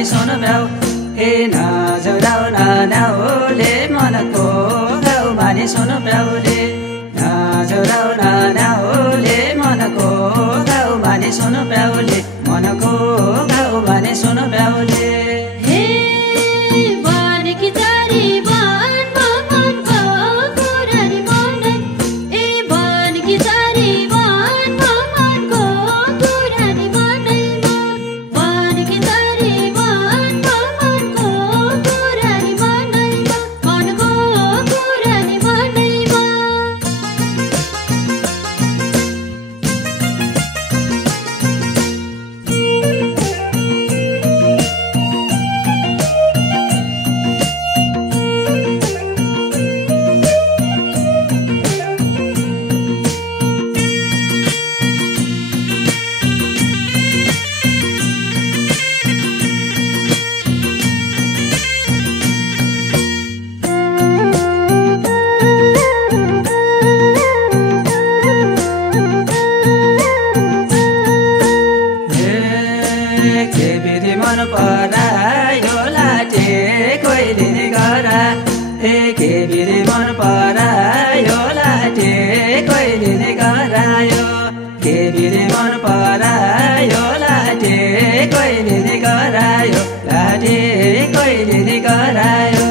भने सुन भ्याउ ए नजुराउ नन्याउले मनको घाउ भने सुन भ्याउले नजुराउ नन्याउले मनको घाउ भने सुन भ्याउले मनको घाउ भने सुन भ्याउले मन परायो लाटे कोइले नि गरा के बिरे मन परायो लाटे कोइले नि गरायो के बिरे मन परायो लाटे कोइले नि गरायो लाटे कोइले नि गरायो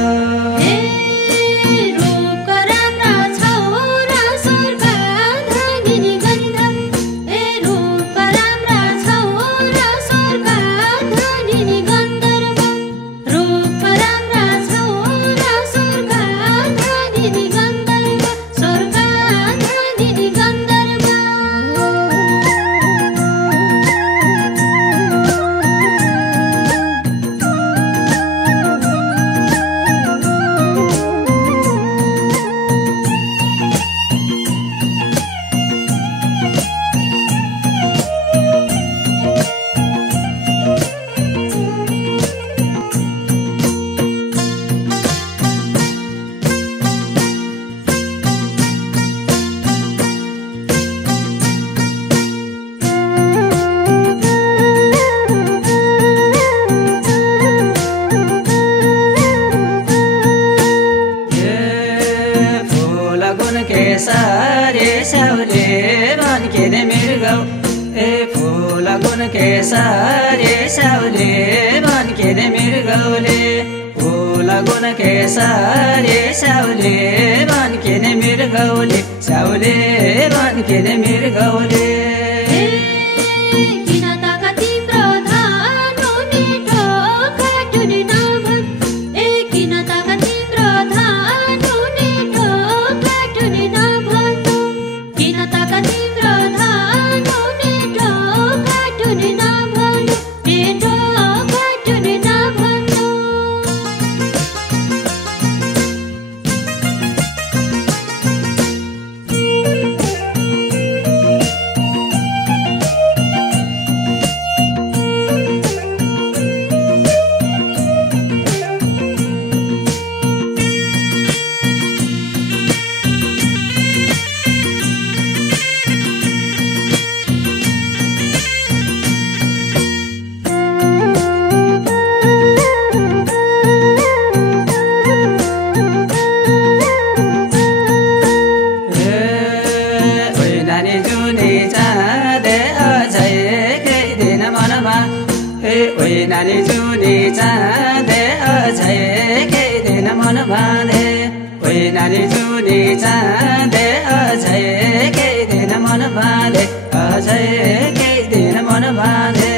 सारे साउले भन्के ने मृगौ ए फूल गुन के सारे साउले भन्के ने मृगौले फूल गुन के सारे साउले भन्के ने मृगौले साउले भन्के ने मृगौले नानी जुनी चाँदे अझै केही दिन मन बाँधे ओइ नानी जुनी चाँदे अझै केही दिन मन बाँधे अझै केही दिन मन बाँधे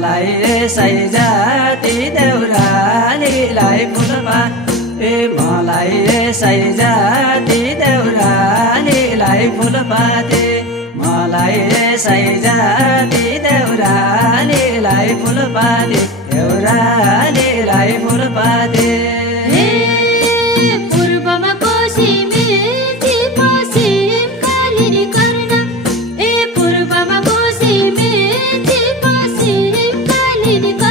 मलाई यसै जाति देउरालीलाई फुलपाती मलाई यसै जाति देउरालीलाई फुलपाती मलाई यसै जाति देउरालीलाई फुलपाती देउरालीलाई फुलपाती पूर्वमा कोशी मेची पश्चिम कालिनी कर्णा पूर्वमा कोशी मेची पश्चिम कालिनी कर्णा